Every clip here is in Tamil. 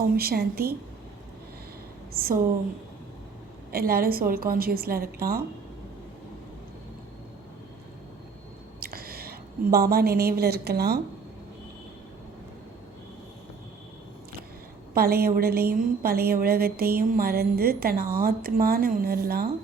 ஓம் சாந்தி ஸோ எல்லோரும் சோல் கான்ஷியஸில் இருக்கலாம். பாபா நினைவில் இருக்கலாம். பழைய உடலையும் பழைய உலகத்தையும் மறந்து தன் ஆத்மான்னு உணரலாம்.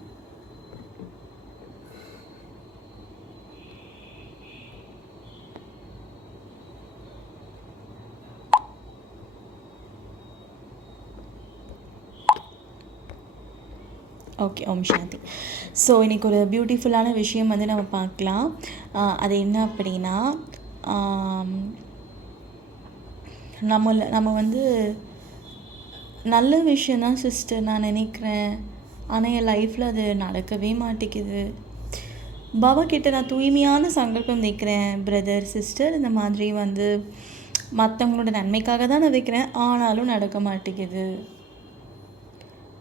ஓகே ஓம் சாந்தி ஸோ இன்றைக்கி ஒரு பியூட்டிஃபுல்லான விஷயம் வந்து நம்ம பார்க்கலாம். அது என்ன அப்படின்னா நம்ம நம்ம வந்து நல்ல விஷயந்தான் சிஸ்டர் நான் நினைக்கிறேன். ஆனால் என் லைஃப்பில் அது நடக்கவே மாட்டேங்குது. பாபா கிட்ட நான் தூய்மையான சங்கல்பம் வைக்கிறேன் பிரதர் சிஸ்டர் இந்த மாதிரி வந்து மற்றவங்களோட நன்மைக்காக தான் நான் வைக்கிறேன். ஆனாலும் நடக்க மாட்டேங்குது.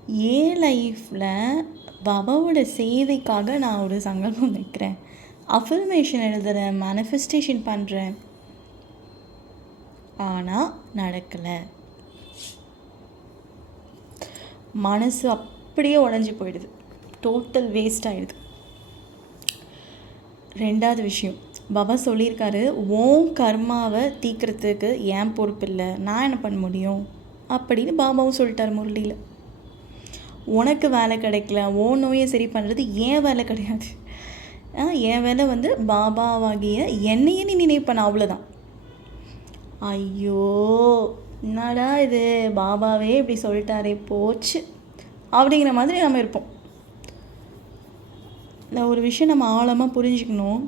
என் லைஃப்பில் பாபாவோட சேவைக்காக நான் ஒரு சங்கல்பம் வைக்கிறேன். அஃபர்மேஷன் எழுதுகிறேன் மேனிஃபெஸ்டேஷன் பண்ணுறேன் ஆனால் நடக்கலை. மனசு அப்படியே உடஞ்சி போயிடுது. டோட்டல் வேஸ்ட் ஆகிடுது ரெண்டாவது விஷயம். பாபா சொல்லியிருக்காரு ஓம் கர்மாவை தீக்கிறதுக்கு ஏன் பொறுப்பு இல்லை. நான் என்ன பண்ண முடியும்? அப்படின்னு பாபாவும் சொல்லிட்டார் முரளியில். உனக்கு வேலை கிடைக்கல ஓ நோயை சரி பண்ணுறது ஏன் வேலை கிடையாது. ஆ, என் வேலை வந்து பாபாவாகிய என்னையே நீ நினைப்பேன் அவ்வளோதான் ஐயோ என்னடா இது? பாபாவே இப்படி சொல்லிட்டாரே போச்சு. அப்படிங்கிற மாதிரி நம்ம இருப்போம். இந்த ஒரு விஷயம் நம்ம ஆழமாக புரிஞ்சுக்கணும்.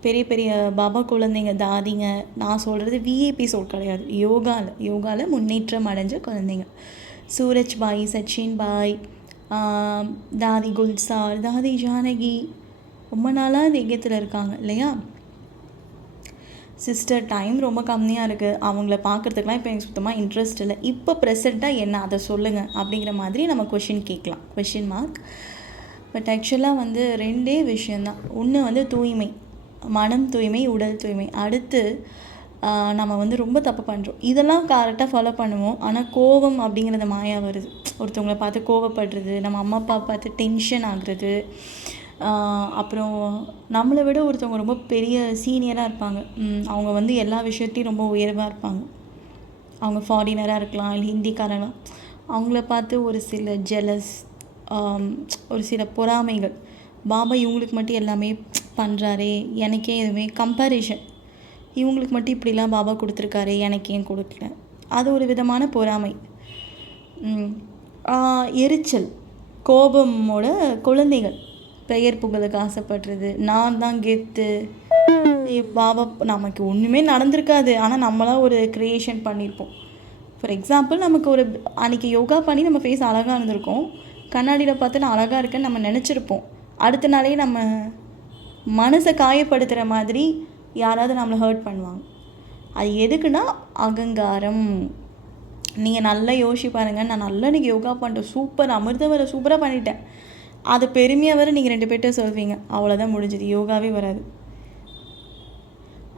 பெரிய பெரிய பாபா குழந்தைங்க தாதிங்க நான் சொல்கிறது விஐபி சொல் கிடையாது. யோகாவில் யோகாவில் முன்னேற்றம் அடைஞ்ச குழந்தைங்க. சூரஜ் பாய் சச்சின் பாய் தாதி குல்சார் தாதி ஜானகி. ரொம்ப நாளாக இந்த இருக்காங்க இல்லையா? சிஸ்டர் டைம் ரொம்ப கம்மியாக இருக்குது அவங்கள பார்க்குறதுக்குலாம் இப்போ எனக்கு சுத்தமாக இன்ட்ரெஸ்ட் இல்லை. இப்போ ப்ரெசண்ட்டாக என்ன? அதை சொல்லுங்கள் அப்படிங்கிற மாதிரி நம்ம கொஷின் கேட்கலாம். கொஷின் மார்க் பட் ஆக்சுவலாக வந்து ரெண்டே விஷயந்தான் ஒன்று வந்து தூய்மை. மனம் தூய்மை உடல் தூய்மை. அடுத்து நம்ம வந்து ரொம்ப தப்பு பண்ணுறோம் இதெல்லாம் கரெக்டாக ஃபாலோ பண்ணுவோம். ஆனால் கோபம் அப்படிங்கிறது மாயா வருது. ஒருத்தவங்கள பார்த்து கோவப்படுறது நம்ம அம்மா அப்பா பார்த்து டென்ஷன் ஆகுறது. அப்புறம் நம்மளை விட ஒருத்தவங்க ரொம்ப பெரிய சீனியராக இருப்பாங்க. அவங்க வந்து எல்லா விஷயத்தையும் ரொம்ப உயர்வாக இருப்பாங்க. அவங்க ஃபாரினராக இருக்கலாம் இல்லை ஹிந்திக்காரங்க அவங்கள பார்த்து ஒரு சில ஜெலஸ் ஒரு சில பொறாமைகள். பாபா இவங்களுக்கு மட்டும் எல்லாமே பண்ணுறாரே எனக்கே எதுவுமே கம்பேரிஷன் இவங்களுக்கு மட்டும் இப்படிலாம் பாபா கொடுத்துருக்காரு எனக்கு ஏன் கொடுக்கல? அது ஒரு விதமான பொறாமை. எரிச்சல் கோபமோட குழந்தைகள். பெயர் புகழுக்கு ஆசைப்படுறது நான் தான் கெத்து. பாபா நமக்கு ஒன்றுமே நடந்திருக்காது. ஆனால் நம்மளாம் ஒரு க்ரியேஷன் பண்ணியிருப்போம் ஃபார் எக்ஸாம்பிள் நமக்கு ஒரு அன்றைக்கி யோகா பண்ணி நம்ம ஃபேஸ் அழகாக இருந்திருக்கோம். கண்ணாடியில் பார்த்து நான் அழகாக இருக்கேன்னு நம்ம நினச்சிருப்போம். அடுத்த நாளே நம்ம மனசை காயப்படுத்துகிற மாதிரி யாராவது நம்மளை ஹர்ட் பண்ணுவாங்க. அது எதுக்குன்னா அகங்காரம். நீங்கள் நல்லா யோசிச்சு பாருங்கள் நான் நல்லா இன்றைக்கி யோகா பண்ணிட்டேன். சூப்பர் அமிர்த வர சூப்பராக பண்ணிட்டேன். அது பெருமையாக வர நீங்கள் ரெண்டு பேர்ட்ட சொல்வீங்க அவ்வளோதான் முடிஞ்சது யோகாவே வராது.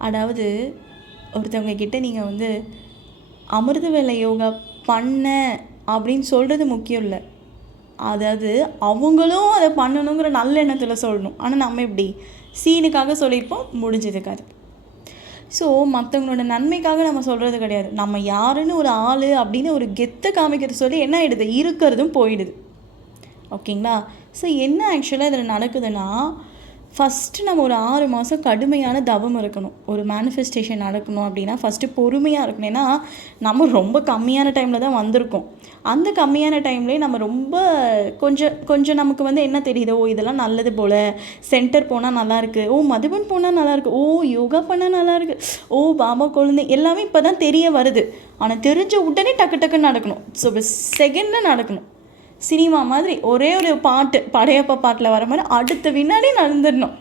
அதாவது ஒருத்தவங்க கிட்ட நீங்கள் வந்து அமிர்த வேலை யோகா பண்ண அப்படின்னு சொல்கிறது முக்கியம் இல்லை. அதாவது அவங்களும் அதை பண்ணணுங்கிற நல்ல எண்ணத்தில் சொல்லணும். ஆனால் நம்ம எப்படி? சீனுக்காக சொல்லியிருப்போம் முடிஞ்சதுக்காது ஸோ மற்றவங்களோட நன்மைக்காக நம்ம சொல்கிறது கிடையாது. நம்ம யாருன்னு ஒரு ஆள் அப்படின்னு ஒரு கெத்தை காமிக்கிறது சொல்லி என்ன ஆகிடுது இருக்கிறதும் போயிடுது. ஓகேங்களா? ஸோ என்ன ஆக்சுவலாக இதில் நடக்குதுன்னா ஃபஸ்ட்டு நம்ம ஒரு ஆறு மாதம் கடுமையான தவம் இருக்கணும். ஒரு மேனிஃபெஸ்டேஷன் நடக்கணும் அப்படின்னா ஃபஸ்ட்டு பொறுமையாக இருக்கணும். ஏன்னா நம்ம ரொம்ப கம்மியான டைமில் தான் வந்திருக்கோம். அந்த கம்மியான டைம்லேயே நம்ம ரொம்ப கொஞ்சம் கொஞ்சம் நமக்கு வந்து என்ன தெரியுது? ஓ இதெல்லாம் நல்லது போல். சென்டர் போனால் நல்லாயிருக்கு ஓ மதுபன் போனால் நல்லாயிருக்கு ஓ யோகா பண்ணால் நல்லாயிருக்கு ஓ பாபா குழந்தை எல்லாமே இப்போ தான் தெரிய வருது. ஆனால் தெரிஞ்ச உடனே டக்கு டக்குன்னு நடக்கணும். ஸோ செகண்டில் நடக்கணும். சினிமா மாதிரி ஒரே ஒரு பாட்டு படையப்பா பாட்டில் வர மாதிரி அடுத்த வினாடி நடந்துடணும்.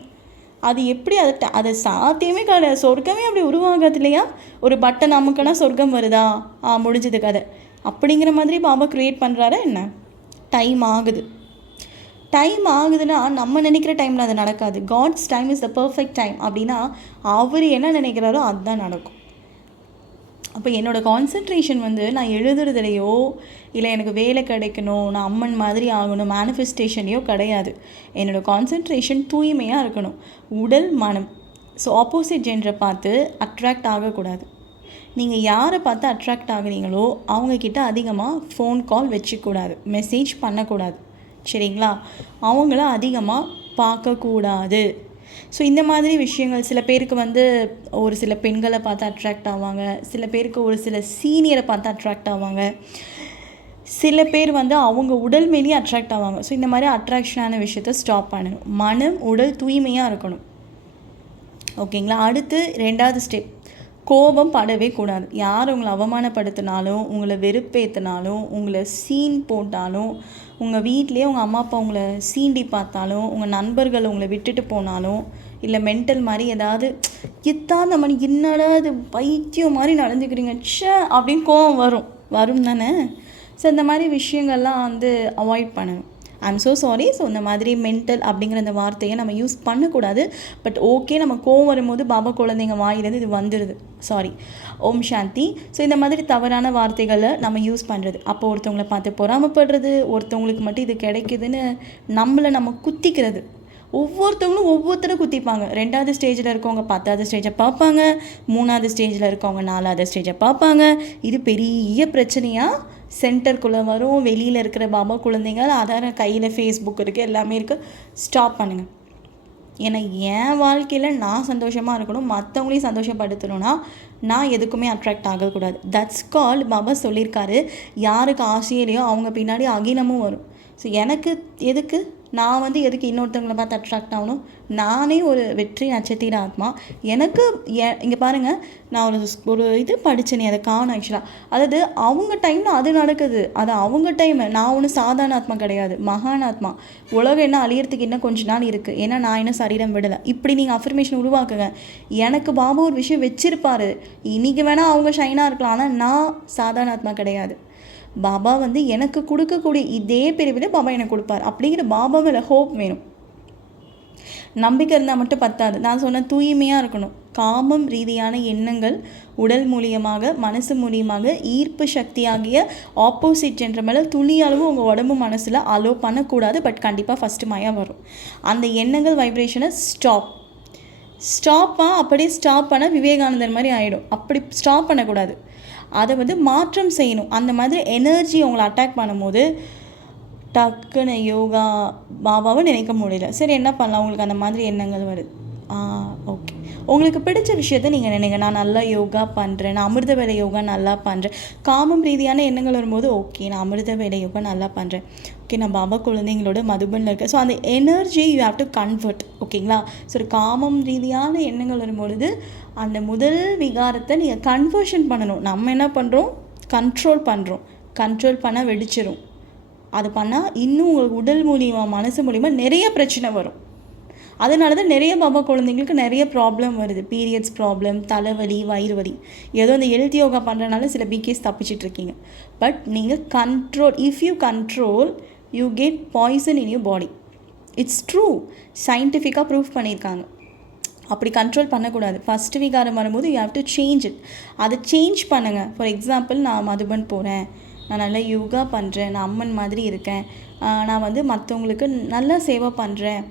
அது எப்படி அது ட- அது சாத்தியமே கிடையாது. சொர்க்கமே அப்படி உருவாகாது இல்லையா? ஒரு பட்டன் அமுக்குனா சொர்க்கம் வருதா? ஆ முடிஞ்சது கதை. அப்படிங்கிற மாதிரி பாபா க்ரியேட் பண்ணுறாரா என்ன? டைம் ஆகுது. டைம் ஆகுதுன்னா நம்ம நினைக்கிற டைமில் அது நடக்காது. God's time is the perfect time அப்படின்னா அவர் என்ன நினைக்கிறாரோ அதுதான் நடக்கும். அப்போ என்னோடய கான்சன்ட்ரேஷன் வந்து நான் எழுதுறதுலையோ இல்லை எனக்கு வேலை கிடைக்கணும் நான் அம்மன் மாதிரி ஆகணும் மேனிஃபெஸ்டேஷனையோ கிடையாது. என்னோடய கான்சன்ட்ரேஷன் தூய்மையாக இருக்கணும். உடல் மனம். ஸோ ஆப்போசிட் ஜென்டரை பார்த்து அட்ராக்ட் ஆகக்கூடாது. நீங்கள் யாரை பார்த்து அட்ராக்ட் ஆகுறீங்களோ அவங்கக்கிட்ட அதிகமாக ஃபோன் கால் வச்சுக்கூடாது. மெசேஜ் பண்ணக்கூடாது. சரிங்களா? அவங்கள அதிகமாக பார்க்கக்கூடாது. ஸோ இந்த மாதிரி விஷயங்கள் சில பேருக்கு வந்து ஒரு சில பெண்களை பார்த்து அட்ராக்ட் ஆவாங்க. சில பேருக்கு ஒரு சில சீனியரை பார்த்து அட்ராக்ட் ஆவாங்க. சில பேர் வந்து அவங்க உடல் மேலேயே அட்ராக்ட் ஆவாங்க. ஸோ இந்த மாதிரி அட்ராக்ஷனான விஷயத்த ஸ்டாப் பண்ணணும். மனம் உடல் தூய்மையாக இருக்கணும். ஓகேங்களா அடுத்து ரெண்டாவது ஸ்டெப் கோபம் படவே கூடாது. யார் உங்களை அவமானப்படுத்தினாலும் உங்களை வெறுப்பேற்றினாலும் உங்களை சீன் போட்டாலும் உங்கள் வீட்லேயே உங்கள் அம்மா அப்பா உங்களை சீண்டி பார்த்தாலும் உங்கள் நண்பர்கள் உங்களை விட்டுட்டு போனாலும் இல்லை மென்டல் மாதிரி ஏதாவது இத்தாந்த மாதிரி என்னடா இது பைத்தியம் மாதிரி நடந்துக்கிறீங்க ச்சே அப்படின்னு கோவம் வரும். வரும் தானே? ஸோ இந்த மாதிரி விஷயங்கள்லாம் வந்து அவாய்ட் பண்ணணும். ஐம் ஸோ சாரி ஸோ இந்த மாதிரி மென்டல் அப்படிங்கிற அந்த வார்த்தையை நம்ம யூஸ் பண்ணக்கூடாது. பட் ஓகே நம்ம கோவம் வரும்போது பாபா குழந்தைங்க வாயிலேருந்து இது வந்துடுது சாரி ஓம் சாந்தி. ஸோ இந்த மாதிரி தவறான வார்த்தைகளை நம்ம யூஸ் பண்ணுறது அப்போ ஒருத்தவங்களை பார்த்து பொறாமப்படுறது ஒருத்தவங்களுக்கு மட்டும் இது கிடைக்குதுன்னு நம்மளை நம்ம குத்திக்கிறது. ஒவ்வொருத்தவங்களும் ஒவ்வொருத்தரும் குத்திப்பாங்க. ரெண்டாவது ஸ்டேஜில் இருக்கவங்க பத்தாவது ஸ்டேஜை பார்ப்பாங்க. மூணாவது ஸ்டேஜில் இருக்கவங்க நாலாவது ஸ்டேஜை பார்ப்பாங்க. இது பெரிய பிரச்சனையாக சென்டருக்குள்ளே வரும் வெளியில் இருக்கிற பாபா குழந்தைங்க அதான் கையில் ஃபேஸ்புக் இருக்குது எல்லாமே இருக்குது ஸ்டாப் பண்ணுங்கள் ஏன்னா என் வாழ்க்கையில் நான் சந்தோஷமாக இருக்கணும் மற்றவங்களையும் சந்தோஷப்படுத்தணும்னா நான் எதுக்குமே அட்ராக்ட் ஆகக்கூடாது. தட்ஸ் கால் பாபா சொல்லியிருக்காரு. யாருக்கு ஆசையிலையோ அவங்க பின்னாடி அகிலமும் வரும். ஸோ எனக்கு எதுக்கு? நான் வந்து எதுக்கு இன்னொருத்தவங்களை பார்த்து அட்ராக்ட் ஆகணும்? நானே ஒரு வெற்றி நட்சத்திர ஆத்மா. எனக்கு இங்கே பாருங்கள் நான் ஒரு ஒரு இது படித்தேனே அதை காணும் ஆக்சுவலாக அதாவது அவங்க டைமில் அது நடக்குது. அது அவங்க டைம் நான் ஒன்றும் சாதாரண ஆத்மா கிடையாது. மகான் ஆத்மா. உலகம் என்ன அழியறதுக்கு இன்னும் கொஞ்ச நாள் இருக்குது ஏன்னா நான் இன்னும் சரீரம் விடலை. இப்படி நீங்கள் அஃபர்மேஷன் உருவாக்குங்க. எனக்கு பாபு ஒரு விஷயம் வச்சிருப்பாரு. இன்றைக்கி வேணால் அவங்க ஷைனாக இருக்கலாம். ஆனால் நான் சாதாரண ஆத்மா கிடையாது. பாபா வந்து எனக்கு கொடுக்கக்கூடிய இதே பிரிவில் பாபா எனக்கு கொடுப்பார். அப்படிங்கிற பாபா மேலே ஹோப் வேணும். நம்பிக்கை இருந்தால் மட்டும் பத்தாது. நான் சொன்ன தூய்மையாக இருக்கணும். காமம் ரீதியான எண்ணங்கள் உடல் மூலியமாக மனசு மூலியமாக ஈர்ப்பு சக்தியாகிய ஆப்போசிட் என்ற மேலே துளி அளவு உங்கள் உடம்பு மனசில் அலோ பண்ணக்கூடாது. பட் கண்டிப்பாக ஃபஸ்ட்டு மயம் வரும். அந்த எண்ணங்கள் வைப்ரேஷனை ஸ்டாப் ஸ்டாப்பாக அப்படியே ஸ்டாப் பண்ண விவேகானந்தர் மாதிரி ஆகிடும் அப்படி ஸ்டாப் பண்ணக்கூடாது. அதை வந்து மாற்றம் செய்யணும். அந்த மாதிரி எனர்ஜி உங்களை அட்டாக் பண்ணும்போது டக்குன்னு யோகா பாபாவும் நினைக்க முடியல. சரி என்ன பண்ணலாம்? உங்களுக்கு அந்த மாதிரி எண்ணங்கள் வருது. ஓகே உங்களுக்கு பிடிச்ச விஷயத்த நீங்கள் நினைங்க. நான் நல்லா யோகா பண்ணுறேன் நான் அமிர்த வேலை யோகா நல்லா பண்ணுறேன் காமம் ரீதியான எண்ணங்கள் வரும்போது ஓகே நான் அமிர்த வேலை யோகா நல்லா பண்ணுறேன் ஓகே நான் பாபா குழந்தைங்களோட மதுபனில் இருக்கேன். ஸோ அந்த energy you have to convert ஓகேங்களா ஸோ காமம் ரீதியான எண்ணங்கள் வரும்பொழுது அந்த முதல் விகாரத்தை நீங்கள் கன்வர்ஷன் பண்ணணும். நம்ம என்ன பண்ணுறோம் கண்ட்ரோல் பண்ணுறோம் கண்ட்ரோல் பண்ண வெடிச்சிரும். அது பண்ணால் இன்னும் உங்களுக்கு உடல் மூலியமாக மனசு மூலியமாக நிறைய பிரச்சனை வரும். அதனால தான் நிறைய பாபா குழந்தைங்களுக்கு நிறைய ப்ராப்ளம் வருது. பீரியட்ஸ் ப்ராப்ளம் தலைவலி வயிறு வலி ஏதோ இந்த ஹெல்த் யோகா பண்ணுறதுனால சில பிகேஸ் தப்பிச்சிட்ருக்கீங்க பட் நீங்கள் control if you control you get poison in your body it's true சயின்டிஃபிக்காக ப்ரூவ் பண்ணியிருக்காங்க. அப்படி கண்ட்ரோல் பண்ணக்கூடாது. ஃபஸ்ட்டு விகாரம் வரும்போது you have to change it அதை சேஞ்ச் பண்ணுங்கள் ஃபார் எக்ஸாம்பிள் நான் மதுபன் போகிறேன் நான் நல்லா யோகா பண்ணுறேன் நான் அம்மன் மாதிரி இருக்கேன். நான் வந்து மற்றவங்களுக்கு நல்லா சேவை பண்ணுறேன்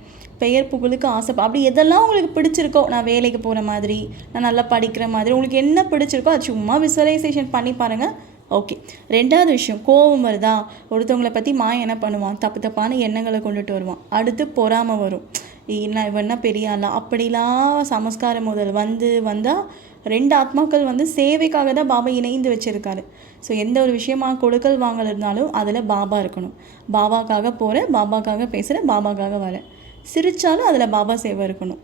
பெயர் புகழுக்கு ஆசை அப்படி எதெல்லாம் உங்களுக்கு பிடிச்சிருக்கோ நான் வேலைக்கு போகிற மாதிரி நான் நல்லா படிக்கிற மாதிரி உங்களுக்கு என்ன பிடிச்சிருக்கோ அது சும்மா விசுவலைசேஷன் பண்ணி பாருங்கள் ஓகே ரெண்டாவது விஷயம் கோபம் வருதா? ஒருத்தவங்களை பற்றி மா என்ன பண்ணுவான்? தப்பு தப்பான எண்ணங்களை கொண்டுட்டு வருவான். அடுத்து பொறாமல் வரும். என்ன இவன்னா பெரிய ஆளா அப்படிலாம் சமஸ்காரம் முதல் வந்து வந்தால் ரெண்டு ஆத்மாக்கள் வந்து சேவைக்காக தான் பாபா இணைந்து வச்சுருக்காரு. ஸோ எந்த ஒரு விஷயமா கொடுக்கல் வாங்கல் இருந்தாலும் அதில் பாபா இருக்கணும். பாபாக்காக போகிறேன் பாபாக்காக பேசுகிறேன் பாபாக்காக வரேன் சிரித்தாலும் அதில் பாபா சேவை இருக்கணும்.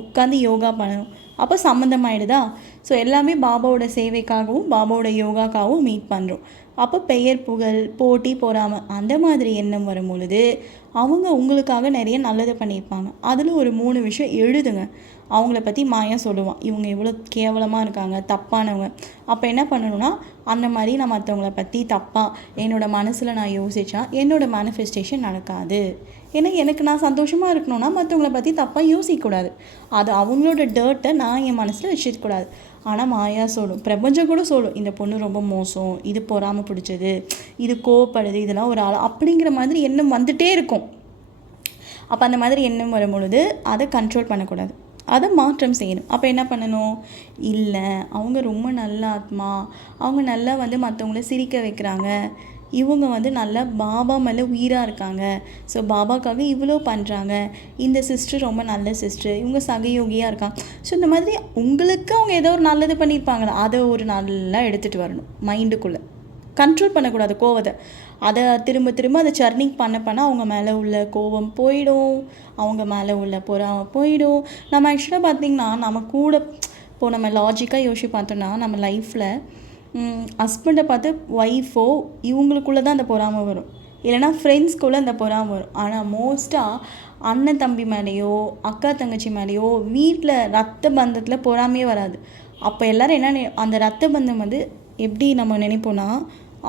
உட்காந்து யோகா பண்ணணும். அப்போ சம்மந்தமாயிடுதா ஸோ எல்லாமே பாபாவோட சேவைக்காகவும் பாபாவோட யோகாக்காகவும் மீட் பண்ணுறோம் அப்போ பெயர் புகழ் போட்டி போகாமல் அந்த மாதிரி எண்ணம் வரும் பொழுது அவங்க உங்களுக்காக நிறைய நல்லது பண்ணியிருப்பாங்க. அதில் ஒரு மூணு விஷயம் எழுதுங்க. அவங்கள பற்றி மாயம் சொல்லுவான். இவங்க எவ்வளோ கேவலமாக இருக்காங்க தப்பானவங்க. அப்போ என்ன பண்ணணும்னா அந்த மாதிரி நான் மற்றவங்கள பற்றி தப்பாக என்னோடய மனசில் நான் யோசித்தா என்னோடய மேனிஃபெஸ்டேஷன் நடக்காது. ஏன்னா எனக்கு நான் சந்தோஷமாக இருக்கணும்னா மற்றவங்கள பற்றி தப்பாக யோசிக்கக்கூடாது. அது அவங்களோட டேர்ட்டை நான் என் மனசில் வச்சிருக்கக்கூடாது. ஆனால் மாயா சொல்லும் பிரபஞ்சம் கூட சொல்லும் இந்த பொண்ணு ரொம்ப மோசம் இது பொறாமல் பிடிச்சது இது கோவப்படுது இதெல்லாம் ஒரு ஆள் அப்படிங்கிற மாதிரி எண்ணம் வந்துட்டே இருக்கும். அப்போ அந்த மாதிரி எண்ணம் வரும் பொழுது அதை கண்ட்ரோல் பண்ணக்கூடாது. அதை மாற்றம் செய்யணும். அப்போ என்ன பண்ணணும்? இல்லை அவங்க ரொம்ப நல்ல ஆத்மா. அவங்க நல்லா வந்து மற்றவங்கள சிரிக்க வைக்கிறாங்க. இவங்க வந்து நல்லா பாபா மேலே உயிராக இருக்காங்க. ஸோ பாபாக்காக இவ்வளோ பண்ணுறாங்க இந்த சிஸ்டர் ரொம்ப நல்ல சிஸ்டர் இவங்க சகயோகியாக இருக்காங்க. ஸோ இந்த மாதிரி உங்களுக்கு அவங்க ஏதோ ஒரு நல்லது பண்ணியிருப்பாங்களா அதை ஒரு நல்லா எடுத்துகிட்டு வரணும் மைண்டுக்குள்ளே கண்ட்ரோல் பண்ணக்கூடாது கோவத்தை. அதை திரும்ப திரும்ப அதை சர்னிங் பண்ண பண்ண அவங்க மேலே உள்ள கோவம் போயிடும். அவங்க மேலே உள்ள பொறாம போயிடும். நம்ம ஆக்சுவலாக பார்த்திங்கன்னா நம்ம கூட இப்போது நம்ம லாஜிக்காக யோசிச்சு பார்த்தோன்னா நம்ம லைஃப்பில் ஹஸ்பண்டை பார்த்து ஒய்ஃபோ இவங்களுக்குள்ளே தான் அந்த பொறாமை வரும். இல்லைனா ஃப்ரெண்ட்ஸ்குள்ளே அந்த பொறாமை வரும். ஆனால் மோஸ்ட்டாக அண்ணன் தம்பி மேலேயோ அக்கா தங்கச்சி மேலேயோ வீட்டில் ரத்த பந்தத்தில் பொறாமையே வராது. அப்போ எல்லோரும் என்ன அந்த ரத்த பந்தம் வந்து எப்படி நம்ம நினைப்போன்னா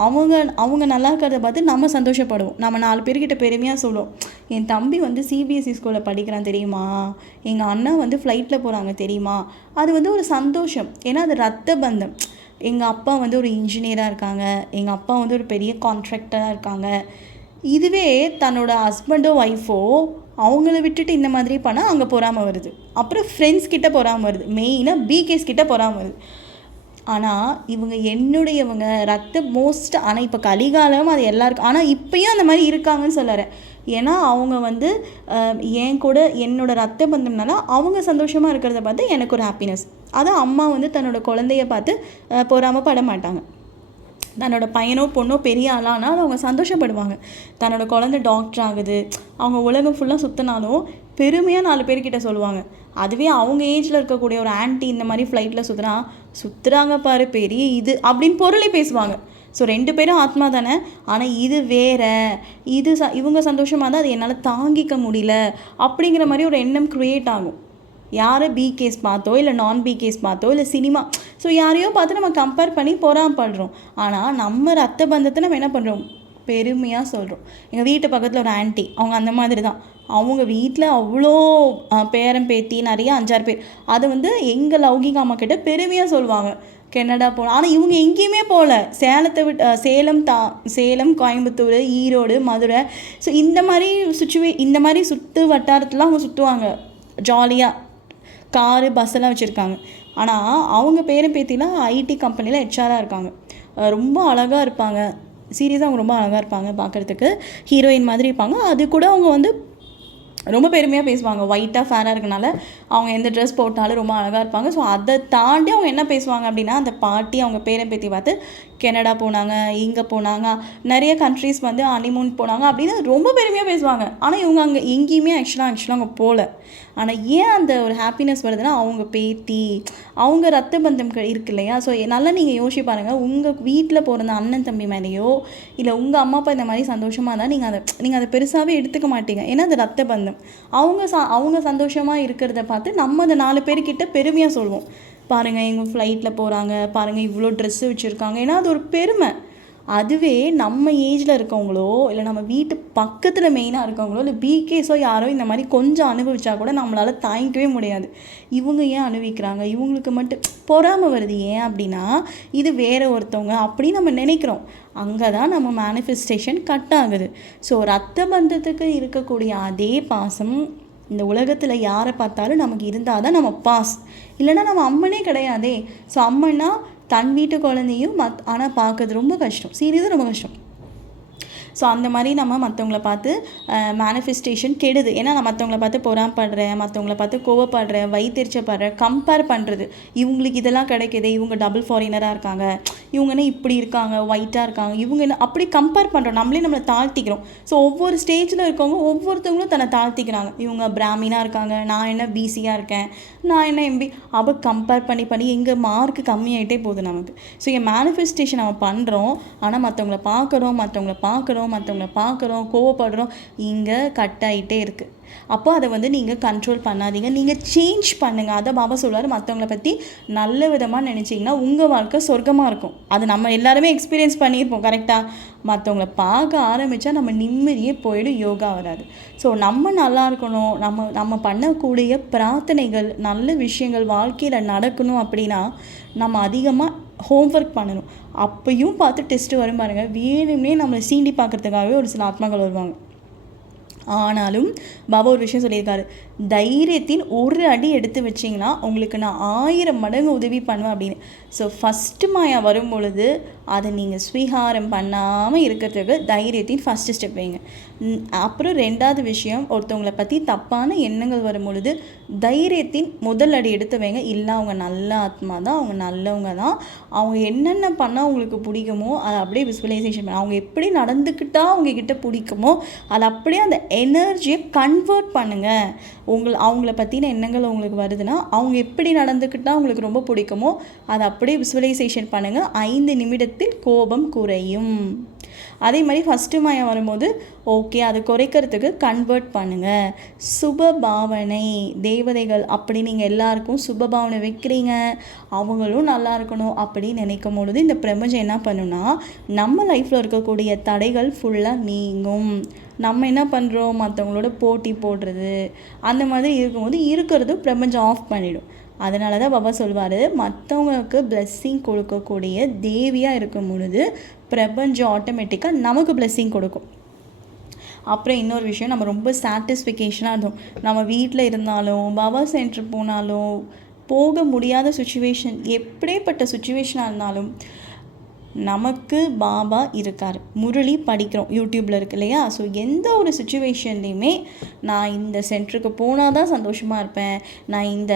அவங்க அவங்க நல்லா இருக்கிறத பார்த்து நம்ம சந்தோஷப்படுவோம். நம்ம நாலு பேர்கிட்ட பெருமையாக சொல்லுவோம். என் தம்பி வந்து சிபிஎஸ்சி ஸ்கூலில் படிக்கிறான் தெரியுமா? எங்கள் அண்ணா வந்து ஃப்ளைட்டில் போகிறாங்க தெரியுமா? அது வந்து ஒரு சந்தோஷம். ஏன்னா அது ரத்த பந்தம். எங்கள் அப்பா வந்து ஒரு இன்ஜினியராக இருக்காங்க. எங்கள் அப்பா வந்து ஒரு பெரிய கான்ட்ராக்டராக இருக்காங்க. இதுவே தன்னோட ஹஸ்பண்டோ ஒய்ஃபோ அவங்கள விட்டுட்டு இந்த மாதிரி பண்ணால் அங்கே பொறாமல் வருது. அப்புறம் ஃப்ரெண்ட்ஸ் கிட்ட பொறாமல் வருது. மெயினாக பிகேஸ் கிட்டே பொறாமல் வருது. ஆனால் இவங்க என்னுடையவங்க ரத்த மோஸ்ட் ஆனால் இப்போ கலிகாலம் அது எல்லாருக்கும் ஆனால் இப்போயும் அந்த மாதிரி இருக்காங்கன்னு சொல்லறேன். ஏன்னா அவங்க வந்து என் கூட என்னோடய ரத்த பந்தம்னால அவங்க சந்தோஷமாக இருக்கிறத பார்த்து எனக்கு ஒரு ஹாப்பினஸ் அதான் அம்மா வந்து தன்னோட குழந்தைய பார்த்து பொறாமப்பட பட மாட்டாங்க. தன்னோட பையனோ பொண்ணோ பெரிய ஆளானா அவங்க சந்தோஷப்படுவாங்க. தன்னோட குழந்தை டாக்டர் ஆகுது. அவங்க உலகம் ஃபுல்லாக சுற்றினாலும் பெருமையாக நாலு பேர்கிட்ட சொல்லுவாங்க. அதுவே அவங்க ஏஜில் இருக்கக்கூடிய ஒரு ஆன்ட்டி இந்த மாதிரி ஃப்ளைட்டில் சுற்றுனா சுற்றுறாங்க பாரு பெரிய இது அப்படின்னு பொருளே பேசுவாங்க. ஸோ ரெண்டு பேரும் ஆத்மா தானே? ஆனால் இது வேற. இது ச இவங்க சந்தோஷமாக தான் அது என்னால் தாங்கிக்க முடியல அப்படிங்கிற மாதிரி ஒரு எண்ணம் க்ரியேட் ஆகும். யாரை பி கேஸ் பார்த்தோ இல்லை நான் பி கேஸ் பார்த்தோ இல்லை சினிமா ஸோ யாரையோ பார்த்து நம்ம கம்பேர் பண்ணி பொறாமப்படுறோம் ஆனால் நம்ம ரத்த பந்தத்தை நம்ம என்ன பண்ணுறோம் பெருமையாக சொல்கிறோம் எங்கள் வீட்டு பக்கத்தில் ஒரு ஆன்ட்டி அவங்க அந்த மாதிரி தான் அவங்க வீட்டில் அவ்வளோ பேரம் பேத்தி நிறைய அஞ்சாறு பேர். அதை வந்து எங்கள் லௌகிக அம்மா கிட்ட பெருமையாக சொல்லுவாங்க. கனடா போகலாம் ஆனால் இவங்க எங்கேயுமே போகல. சேலத்தை விட்டு சேலம் தா சேலம் கோயம்புத்தூர் ஈரோடு மதுரை. ஸோ இந்த மாதிரி சுச்சுவே இந்த மாதிரி சுற்று வட்டாரத்துலாம் அவங்க சுற்றுவாங்க ஜாலியாக காரு பஸ்ஸெல்லாம் வச்சுருக்காங்க. ஆனால் அவங்க பேரன் பேத்திலாம் ஐடி கம்பெனியில் ஹெச்ஆராக இருக்காங்க. ரொம்ப அழகாக இருப்பாங்க. சீரியஸாக அவங்க ரொம்ப அழகாக இருப்பாங்க பார்க்குறதுக்கு ஹீரோயின் மாதிரி இருப்பாங்க. அது கூட அவங்க வந்து ரொம்ப பெருமையாக பேசுவாங்க. ஒயிட்டாக ஃபேராக இருக்கனால அவங்க எந்த ட்ரெஸ் போட்டாலும் ரொம்ப அழகாக இருப்பாங்க. ஸோ அதை தாண்டி அவங்க என்ன பேசுவாங்க அப்படின்னா அந்த பாட்டி அவங்க பேரன் பேத்தி பார்த்து கெனடா போனாங்க இங்கே போனாங்க நிறைய கண்ட்ரீஸ் வந்து அனிமூன் போனாங்க அப்படின்னு ரொம்ப பெருமையாக பேசுவாங்க. ஆனால் இவங்க அங்கே எங்கேயுமே ஆக்சுவலாக ஆக்சுவலாக அவங்க போகல ஆனால் ஏன் அந்த ஒரு ஹாப்பினஸ் வருதுன்னா அவங்க பேத்தி அவங்க ரத்த பந்தம் க- இருக்கு இல்லையா? ஸோ நல்லா நீங்கள் யோசிச்சு பாருங்கள் உங்கள் வீட்டில் பிறந்த அண்ணன் தம்பி மேலேயோ இல்லை உங்கள் அம்மா அப்பா இந்த மாதிரி சந்தோஷமாக இருந்தால் நீங்கள் அதை நீங்கள் அதை பெருசாகவே எடுத்துக்க மாட்டீங்க. ஏன்னா அது ரத்த பந்தம். அவங்க ச அவங்க சந்தோஷமாக இருக்கிறத பார்த்து நம்ம அந்த நாலு பேர்கிட்ட பெருமையாக சொல்லுவோம் பாருங்கள் எங்கள் ஃப்ளைட்டில் போகிறாங்க பாருங்கள் இவ்வளோ ட்ரெஸ்ஸு வச்சுருக்காங்க. ஏன்னா அது ஒரு பெருமை. அதுவே நம்ம ஏஜில் இருக்கவங்களோ இல்லை நம்ம வீட்டு பக்கத்தில் மெயினாக இருக்கவங்களோ இல்லை பிகேஸோ யாரோ இந்த மாதிரி கொஞ்சம் அனுபவிச்சா கூட நம்மளால் தாங்கிக்கவே முடியாது. இவங்க ஏன் அனுபவிக்கிறாங்க? இவங்களுக்கு மட்டும் பொறாமை வருது ஏன் அப்படின்னா இது வேறு ஒருத்தவங்க அப்படின்னு நம்ம நினைக்கிறோம். அங்கே தான் நம்ம மேனிஃபெஸ்டேஷன் கட் ஆகுது. ஸோ ரத்த பந்தத்துக்கு இருக்கக்கூடிய அதே பாசம் இந்த உலகத்தில் யாரை பார்த்தாலும் நமக்கு இருந்தால் தான் நம்ம பாஸ் இல்லைன்னா நம்ம அம்மனே கிடையாதே. ஸோ அம்மன்னா தன் வீட்டு குழந்தையும் மத் ஆனால் பார்க்கறது ரொம்ப கஷ்டம். சீரியஸாக ரொம்ப கஷ்டம். ஸோ அந்த மாதிரி நம்ம மற்றவங்கள பார்த்து மேனிஃபெஸ்டேஷன் கெடுது. ஏன்னா நான் மற்றவங்கள பார்த்து பொறாமப்படுறேன் மற்றவங்கள பார்த்து கோவப்படுறேன் வயிற்றுச்சப்படுறேன் கம்பேர் பண்ணுறது இவங்களுக்கு இதெல்லாம் கிடைக்குது இவங்க டபுள் ஃபாரினராக இருக்காங்க. இவங்க என்ன இப்படி இருக்காங்க ஒயிட்டாக இருக்காங்க. இவங்க என்ன அப்படி கம்பேர் பண்ணுறோம் நம்மளே நம்மளை தாழ்த்திக்கிறோம். ஸோ ஒவ்வொரு ஸ்டேஜில் இருக்கவங்க ஒவ்வொருத்தவங்களும் தன்னை தாழ்த்திக்கிறாங்க. இவங்க பிராமினாக இருக்காங்க நான் என்ன பிசியாக இருக்கேன் நான் என்ன எம்பி அப்போ கம்பேர் பண்ணி பண்ணி எங்கள் மார்க் கம்மியாயிட்டே போகுது நமக்கு. ஸோ என் மேனிஃபெஸ்டேஷன் நம்ம பண்ணுறோம் ஆனால் மற்றவங்கள பார்க்குறோம் மற்றவங்கள பார்க்குறோம். பேசுகிறோம் மற்றவங்கள பார்க்குறோம் கோவப்படுறோம் இங்கே கட் ஆகிட்டே இருக்குது அப்போ அதை வந்து நீங்கள் கண்ட்ரோல் பண்ணாதீங்க. நீங்கள் சேஞ்ச் பண்ணுங்கள் அதை பாபா சொல்லுவார் மற்றவங்கள பற்றி நல்ல விதமாக நினச்சிங்கன்னா உங்கள் வாழ்க்கை சொர்க்கமாக இருக்கும். அது நம்ம எல்லாருமே எக்ஸ்பீரியன்ஸ் பண்ணியிருப்போம் கரெக்டாக மற்றவங்கள பார்க்க ஆரம்பித்தா நம்ம நிம்மதியே போயிடும் யோகா வராது. ஸோ நம்ம நல்லா இருக்கணும். நம்ம நம்ம பண்ணக்கூடிய பிரார்த்தனைகள் நல்ல விஷயங்கள் வாழ்க்கையில் நடக்கணும் அப்படின்னா நம்ம அதிகமாக ஹோம்ஒர்க் பண்ணணும். அப்பையும் பார்த்து டெஸ்ட்டு வரும் பாருங்கள் வேணும்னே நம்மளை சீண்டி பார்க்குறதுக்காகவே ஒரு சில ஆத்மாக்கள் வருவாங்க. ஆனாலும் பாபா ஒரு விஷயம் சொல்லியிருக்காரு. தைரியத்தின் ஒரு அடி எடுத்து வச்சிங்கன்னா உங்களுக்கு நான் ஆயிரம் மடங்கு உதவி பண்ணுவேன் அப்படின்னு. ஸோ ஃபஸ்ட்டு மாயா வரும் பொழுது அதை நீங்கள் ஸ்வீகாரம் பண்ணாமல் இருக்கிறதுக்கு தைரியத்தின் ஃபஸ்ட்டு ஸ்டெப் வைங்க. அப்புறம் ரெண்டாவது விஷயம் ஒருத்தவங்களை பற்றி தப்பான எண்ணங்கள் வரும் பொழுது தைரியத்தின் முதல் அடி எடுத்து வைங்க. இல்லை அவங்க நல்ல ஆத்மா தான் அவங்க நல்லவங்க தான். அவங்க என்னென்ன பண்ணால் அவங்களுக்கு பிடிக்குமோ அதை அப்படியே விசுவலைசேஷன் பண்ண. அவங்க எப்படி நடந்துக்கிட்டா உங்ககிட்ட பிடிக்குமோ அதை அப்படியே அந்த எனர்ஜியை கன்வெர்ட் பண்ணுங்கள் உங்கள் அவங்கள பற்றின எண்ணங்கள் உங்களுக்கு வருதுன்னா அவங்க எப்படி நடந்துக்கிட்டால் அவங்களுக்கு ரொம்ப பிடிக்குமோ அதை அப்படியே விசுவலைசேஷன் பண்ணுங்கள் ஐந்து நிமிடத்தில் கோபம் குறையும். அதே மாதிரி ஃபஸ்ட்டு மாயம் வரும்போது ஓகே அதை குறைக்கிறதுக்கு கன்வெர்ட் பண்ணுங்கள் சுப பாவனை தேவதைகள் அப்படி நீங்கள் எல்லாருக்கும் சுப பாவனை வைக்கிறீங்க. அவங்களும் நல்லா இருக்கணும் அப்படின்னு நினைக்கும் பொழுது இந்த பிரபஞ்சம் என்ன பண்ணுன்னா நம்ம லைஃப்பில் இருக்கக்கூடிய தடைகள் ஃபுல்லாக நீங்கும். நம்ம என்ன பண்ணுறோம் மற்றவங்களோட போட்டி போடுறது. அந்த மாதிரி இருக்கும்போது இருக்கிறது பிரபஞ்சம் ஆஃப் பண்ணிவிடும் அதனால தான் பாபா சொல்வார் மற்றவங்களுக்கு பிளெஸ்ஸிங் கொடுக்கக்கூடிய தேவியாக இருக்கும் பொழுது பிரபஞ்சம் ஆட்டோமேட்டிக்காக நமக்கு பிளெஸ்ஸிங் கொடுக்கும். அப்புறம் இன்னொரு விஷயம் நம்ம ரொம்ப சாட்டிஸ்ஃபிகேஷனாக இருந்தோம். நம்ம வீட்டில் இருந்தாலும் பாபா சென்டர் போனாலும் போக முடியாத சுச்சுவேஷன் எப்படிப்பட்ட சுச்சுவேஷனாக இருந்தாலும் நமக்கு பாபா இருக்கார். முரளி படிக்கிறோம் யூடியூப்பில் இருக்கு இல்லையா? ஸோ எந்த ஒரு சுச்சுவேஷன்லேயுமே நான் இந்த சென்டருக்கு போனால் தான் சந்தோஷமாக இருப்பேன். நான் இந்த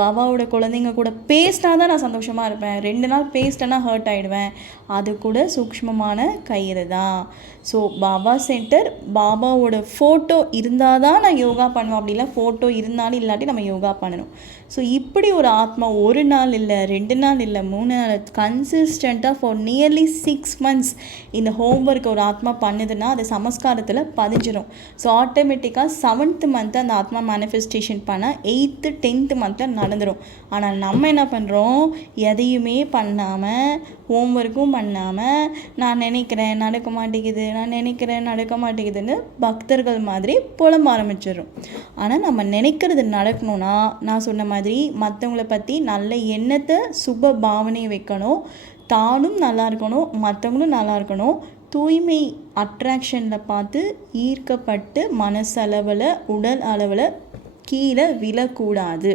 பாபாவோட குழந்தைங்க கூட பேசினா தான் நான் சந்தோஷமாக இருப்பேன். ரெண்டு நாள் பேசிட்டேன்னா ஹர்ட் ஆகிடுவேன் அது கூட சூக்ஷ்மமான கயிறு தான். ஸோ பாபா சென்டர் பாபாவோட ஃபோட்டோ இருந்தால் தான் நான் யோகா பண்ணுவேன். அப்படிலாம் ஃபோட்டோ இருந்தாலும் இல்லாட்டி நம்ம யோகா பண்ணணும். ஸோ இப்படி ஒரு ஆத்மா ஒரு நாள் இல்லை ரெண்டு நாள் இல்லை மூணு நாள் கன்சிஸ்டண்ட்டாக ஃபார் நியர்லி சிக்ஸ் மந்த்ஸ் இந்த ஹோம்ஒர்க் ஒரு ஆத்மா பண்ணுதுன்னா அது சமஸ்காரத்தில் பதிஞ்சிடும் ஸோ ஆட்டோமேட்டிக்காக செவன்த்து மந்த்து அந்த ஆத்மா மேனிஃபெஸ்டேஷன் பண்ண எயித்து டென்த்து மந்தில் நடந்துடும் ஆனால் நம்ம என்ன பண்ணுறோம் எதையுமே பண்ணாமல் ஹோம்ஒர்க்கும் பண்ணாமல் நான் நினைக்கிறேன் நடக்க மாட்டேங்குது நான் நினைக்கிறேன் நடக்க மாட்டேங்குதுன்னு பக்தர்கள் மாதிரி புலம்ப ஆரம்பிச்சிடும் ஆனால் நம்ம நினைக்கிறது நடக்கணும்னா நான் சொன்ன மாதிரி மற்றவங்கள பற்றி நல்ல எண்ணத்தை சுப பாவனையை வைக்கணும். தானும் நல்லா இருக்கணும் மற்றவங்களும் நல்லா இருக்கணும். தூய்மை அட்ராக்ஷனில் பார்த்து ஈர்க்கப்பட்டு மனசளவில் உடல் அளவில் கீழே விழக்கூடாது.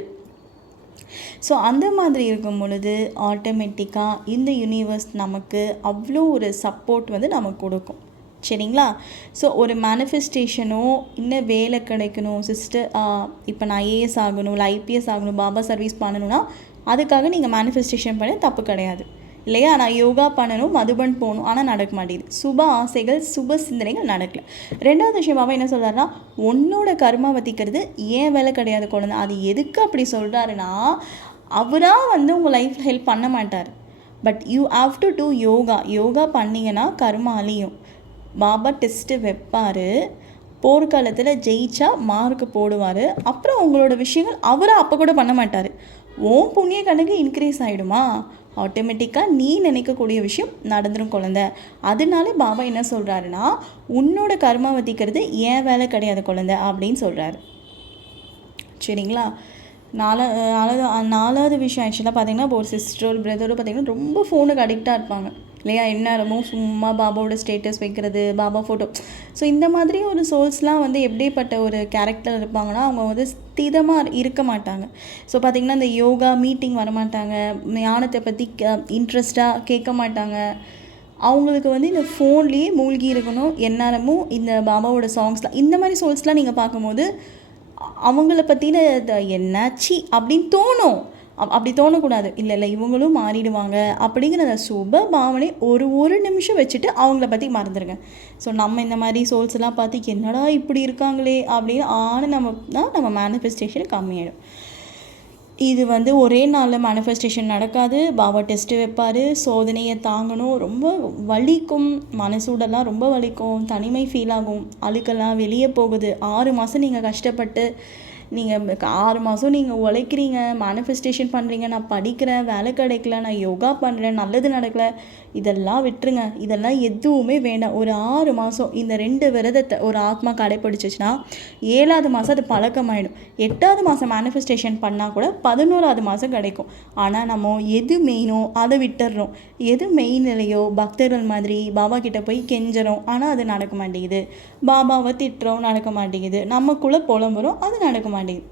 ஸோ அந்த மாதிரி இருக்கும் பொழுது ஆட்டோமேட்டிக்காக இந்த யூனிவர்ஸ் நமக்கு அவ்வளோ ஒரு சப்போர்ட் வந்து நமக்கு கொடுக்கும். சரிங்களா? ஸோ ஒரு மேனிஃபெஸ்டேஷனோ இன்னும் வேலை கிடைக்கணும் சிஸ்டர் இப்போ நான் ஐஏஎஸ் ஆகணும் இல்லை ஐபிஎஸ் ஆகணும் பாபா சர்வீஸ் பண்ணணும்னா அதுக்காக நீங்கள் மேனிஃபெஸ்டேஷன் பண்ண தப்பு கிடையாது. இல்லையா? நான் யோகா பண்ணணும் மதுபன் போகணும் ஆனால் நடக்க மாட்டேங்குது. சுப ஆசைகள் சுப சிந்தனைகள் நடக்கல. ரெண்டாவது விஷயம் பாபா என்ன சொல்கிறாருன்னா உன்னோட கர்மா வத்திக்கிறது ஏன் வேலை கிடையாது குழந்தை? அது எதுக்கு அப்படி சொல்கிறாருன்னா அவராக வந்து உங்கள் லைஃப்பில் ஹெல்ப் பண்ண மாட்டார். But you have to do yoga yoga பண்ணீங்கன்னா கர்மா அழியும். பாபா டெஸ்ட்டு வைப்பார். போர்க்காலத்தில் ஜெயிச்சா மார்க் போடுவார். அப்புறம் உங்களோட விஷயங்கள் அவரை அப்போ கூட பண்ண மாட்டார். ஓம் புண்ணிய கணக்கு இன்க்ரீஸ் ஆகிடுமா ஆட்டோமேட்டிக்காக நீ நினைக்கக்கூடிய விஷயம் நடந்துடும் குழந்த. அதனால பாபா என்ன சொல்கிறாருன்னா உன்னோட கர்மா வதிக்கிறது ஏன் வேலை கிடையாது குழந்த அப்படின்னு சொல்கிறாரு சரிங்களா? நாலா நாலாவது நாலாவது விஷயம் ஆக்சுவலாக பார்த்தீங்கன்னா இப்போ ஒரு சிஸ்டர் ஒரு பிரதரோ பார்த்தீங்கன்னா ரொம்ப ஃபோனுக்கு அடிக்டாக இருப்பாங்க. இல்லையா? எந்நேரமும் சும்மா பாபாவோட ஸ்டேட்டஸ் வைக்கிறது பாபா ஃபோட்டோ ஸோ இந்த மாதிரி ஒரு சோல்ஸ்லாம் வந்து எப்படிப்பட்ட ஒரு கேரக்டர் இருப்பாங்கன்னா அவங்க வந்து ஸ்திதமாக இருக்க மாட்டாங்க. ஸோ பார்த்திங்கன்னா இந்த யோகா மீட்டிங் வர மாட்டாங்க ஞானத்தை பற்றி இன்ட்ரெஸ்டாக கேட்க மாட்டாங்க. அவங்களுக்கு வந்து இந்த ஃபோன்லேயே மூழ்கி இருக்கணும். எந்நேரமும் இந்த பாபாவோட சாங்ஸ்லாம் இந்த மாதிரி சோல்ஸ்லாம் நீங்கள் பார்க்கும்போது அவங்கள பற்றின என்னாச்சு அப்படின்னு தோணும். அப்படி தோணக்கூடாது. இல்லை இல்லை இவங்களும் மாறிடுவாங்க. அப்படிங்கிற அந்த சுப பாவனை ஒரு ஒரு நிமிஷம் வச்சுட்டு அவங்கள பற்றி மறந்துடுங்க ஸோ நம்ம இந்த மாதிரி சோல்ஸ் எல்லாம் பார்த்து என்னடா இப்படி இருக்காங்களே? அப்படின்னு ஆன நம்ம தான் நம்ம மேனிஃபெஸ்டேஷன் கம்மியாயிடும். இது வந்து ஒரே நாளில் மேனிஃபெஸ்டேஷன் நடக்காது. பாபா டெஸ்ட்டு வைப்பார். சோதனையை தாங்கணும். ரொம்ப வலிக்கும். மனசூடெல்லாம் ரொம்ப வலிக்கும். தனிமை ஃபீல் ஆகும். அழுக்கெல்லாம் வெளியே போகுது. ஆறு மாதம் நீங்கள் கஷ்டப்பட்டு நீங்கள் ஆறு மாதம் நீங்கள் உழைக்கிறீங்க மேனிஃபெஸ்டேஷன் பண்ணுறீங்க நான் படிக்கிறேன் வேலை கிடைக்கல நான் யோகா பண்ணுறேன் நல்லது நடக்கலை. இதெல்லாம் விட்டுருங்க. இதெல்லாம் எதுவுமே வேண்டாம். ஒரு ஆறு மாதம் இந்த ரெண்டு விரதத்தை ஒரு ஆத்மா கடைப்பிடிச்சிச்சுன்னா ஏழாவது மாதம் அது பழக்கமாயிடும். எட்டாவது மாதம் மேனிஃபெஸ்டேஷன் பண்ணால் கூட பதினோராவது மாதம் கிடைக்கும். ஆனால் நம்ம எது மெயினோ அதை விட்டுடுறோம் எது மெயின் இல்லையோ பக்தர்கள் மாதிரி பாபா கிட்டே போய் கெஞ்சுறோம். ஆனால் அது நடக்க மாட்டேங்குது. பாபாவை திட்டுறோம் நடக்க மாட்டேங்குது. நமக்குள்ளே புலம்புறோம் அது நடக்க மாட்டேங்குது.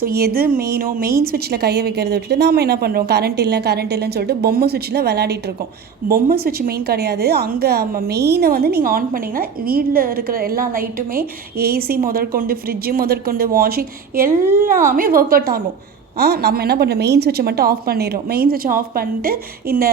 ஸோ எது மெயினோ மெயின் சுவிட்சில் கையை வைக்கிறத விட்டுட்டு நாம் என்ன பண்ணுறோம் கரண்ட் இல்லை கரண்ட் இல்லைன்னு சொல்லிட்டு பொம்மை சுவிட்சில் விளையாடிட்டு இருக்கோம். பொம்மை சுவிட்ச் மெயின் கிடையாது. அங்கே மெயினை வந்து நீங்கள் ஆன் பண்ணிங்கன்னா வீட்டில் இருக்கிற எல்லா லைட்டுமே ஏசி முதற்கொண்டு ஃப்ரிட்ஜு முதற்கொண்டு வாஷிங் எல்லாமே ஒர்க் அவுட் ஆகும். ஆ நம்ம என்ன பண்ணுறோம் மெயின் சுவிட்சை மட்டும் ஆஃப் பண்ணிடுறோம். மெயின் சுவிட்ச் ஆஃப் பண்ணிட்டு இந்த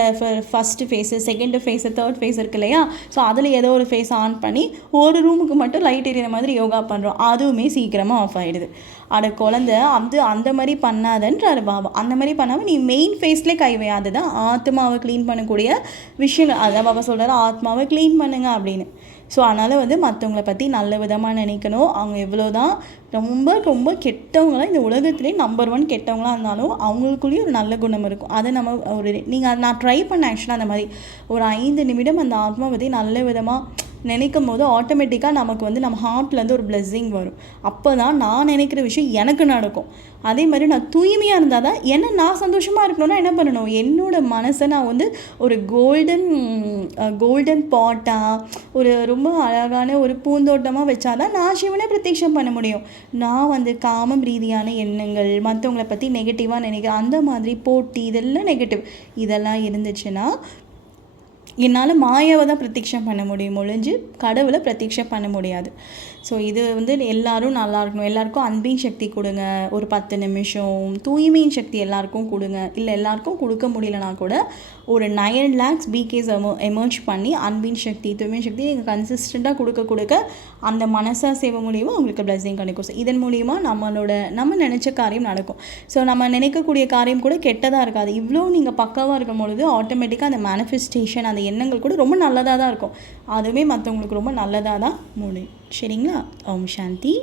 first phase second phase third phase இருக்கு இல்லையா? ஸோ அதில் ஏதோ ஒரு ஃபேஸ் ஆன் பண்ணி ஒரு ரூமுக்கு மட்டும் லைட் எரியிற மாதிரி யோகா பண்ணுறோம் அதுவுமே சீக்கிரமாக ஆஃப் ஆகிடுது அட குழந்த அது அந்த மாதிரி பண்ணாதன்றார் பாபா. அந்த மாதிரி பண்ணாமல் நீ மெயின் ஃபேஸ்லேயே கை வை. அதுதான் ஆத்மாவை க்ளீன் பண்ணக்கூடிய விஷயங்கள் அதான் பாபா சொல்கிறாரு ஆத்மாவை க்ளீன் பண்ணுங்க அப்படின்னு. ஸோ அதனால் வந்து மற்றவங்கள பற்றி நல்ல விதமாக நினைக்கணும். அவங்க எவ்வளோ தான் ரொம்ப ரொம்ப கெட்டவங்களாம் இந்த உலகத்துலேயே நம்பர் ஒன் கெட்டவங்களாக இருந்தாலும் அவங்களுக்குள்ளேயும் ஒரு நல்ல குணம் இருக்கும். அதை நம்ம ஒரு நீங்கள் நான் ட்ரை பண்ணேன் ஆக்சுவலாக அந்த மாதிரி. ஒரு ஐந்து நிமிடம் அந்த ஆத்மா பற்றி நல்ல விதமாக நினைக்கும் போது ஆட்டோமேட்டிக்காக நமக்கு வந்து நம்ம ஹார்ட்லேருந்து ஒரு பிளெஸ்ஸிங் வரும். அப்போ தான் நான் நினைக்கிற விஷயம் எனக்கு நடக்கும். அதே மாதிரி நான் தூய்மையாக இருந்தால் தான் என்ன நான் சந்தோஷமாக இருக்கணும்னா என்ன பண்ணணும்? என்னோடய மனசை நான் வந்து ஒரு கோல்டன் கோல்டன் பாட்டாக ஒரு ரொம்ப அழகான ஒரு பூந்தோட்டமாக வச்சாதான் நான் சிவனை பிரத்யக்ஷம் பண்ண முடியும். நான் வந்து காமம் ரீதியான எண்ணங்கள் மற்றவங்கள பற்றி நெகட்டிவாக நினைக்கிறேன் அந்த மாதிரி போட்டி இதெல்லாம் நெகட்டிவ் இதெல்லாம் இருந்துச்சுன்னா என்னால் மாயாவை தான் பிரத்யக்ஷம் பண்ண முடியும். ஒழிஞ்சு கடவுளை பிரத்யக்ஷம் பண்ண முடியாது. ஸோ இது வந்து எல்லாரும் நல்லா இருக்கணும். எல்லாருக்கும் அன்பின் சக்தி கொடுங்க. ஒரு பத்து நிமிஷம் தூய்மையின் சக்தி எல்லாருக்கும் கொடுங்க. இல்லை எல்லாருக்கும் கொடுக்க முடியலனா கூட ஒரு நைன் லேக்ஸ் பிகேஸ் எமோ எமர்ஜ் பண்ணி அன்பின் சக்தி தூய்மையின் சக்தி நீங்கள் கன்சிஸ்டண்ட்டாக கொடுக்க கொடுக்க அந்த மனசா சேவை மூலியமாக உங்களுக்கு பிளஸிங் கிடைக்கும் ஸோ இதன் மூலிமா நம்மளோட நம்ம நினச்ச காரியம் நடக்கும். ஸோ நம்ம நினைக்கக்கூடிய காரியம் கூட கெட்டதாக இருக்காது. இவ்வளோ நீங்கள் பக்காவாக இருக்கும் பொழுது ஆட்டோமேட்டிக்காக அந்த மேனிஃபெஸ்டேஷன் அந்த எண்ணங்கள் கூட ரொம்ப நல்லதாக தான் இருக்கும். அதுவுமே மற்றவங்களுக்கு ரொம்ப நல்லதாக தான் முடியும். சரிங்களா ஓம் சாந்தி